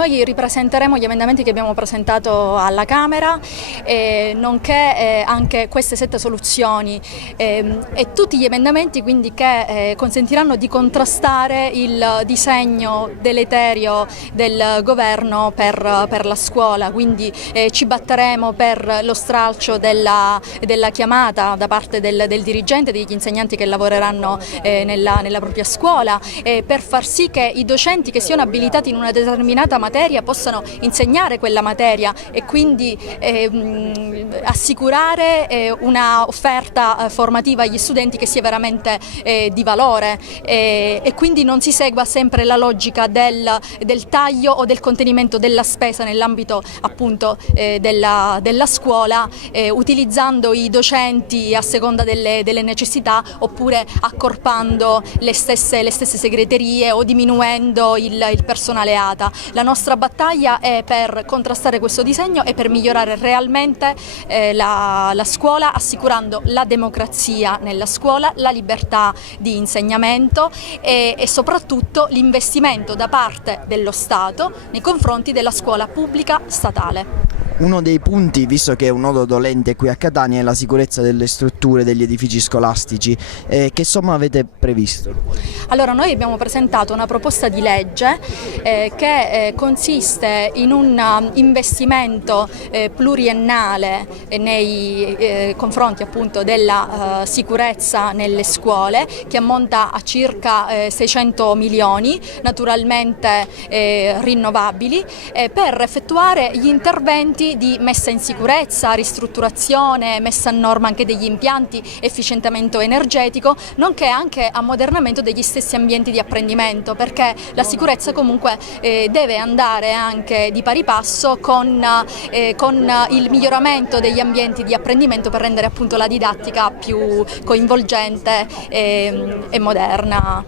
Noi ripresenteremo gli emendamenti che abbiamo presentato alla Camera, nonché anche queste 7 soluzioni e tutti gli emendamenti quindi che consentiranno di contrastare il disegno deleterio del governo per la scuola, quindi ci batteremo per lo stralcio della chiamata da parte del dirigente, degli insegnanti che lavoreranno nella propria scuola, per far sì che i docenti che siano abilitati in una determinata materia possano insegnare quella materia e quindi assicurare una offerta formativa agli studenti che sia veramente di valore e quindi non si segua sempre la logica del taglio o del contenimento della spesa nell'ambito appunto della scuola, utilizzando i docenti a seconda delle necessità oppure accorpando le stesse segreterie o diminuendo il personale ATA. La nostra battaglia è per contrastare questo disegno e per migliorare realmente la scuola, assicurando la democrazia nella scuola, la libertà di insegnamento e soprattutto l'investimento da parte dello Stato nei confronti della scuola pubblica statale. Uno dei punti, visto che è un nodo dolente qui a Catania, è la sicurezza delle strutture, degli edifici scolastici. Che somma avete previsto? Allora, noi abbiamo presentato una proposta di legge che consiste in un investimento pluriennale nei confronti appunto della sicurezza nelle scuole, che ammonta a circa 600 milioni, naturalmente rinnovabili, per effettuare gli interventi di messa in sicurezza, ristrutturazione, messa a norma anche degli impianti, efficientamento energetico, nonché anche ammodernamento degli stessi ambienti di apprendimento, perché la sicurezza comunque deve andare anche di pari passo con il miglioramento degli ambienti di apprendimento per rendere appunto la didattica più coinvolgente e moderna.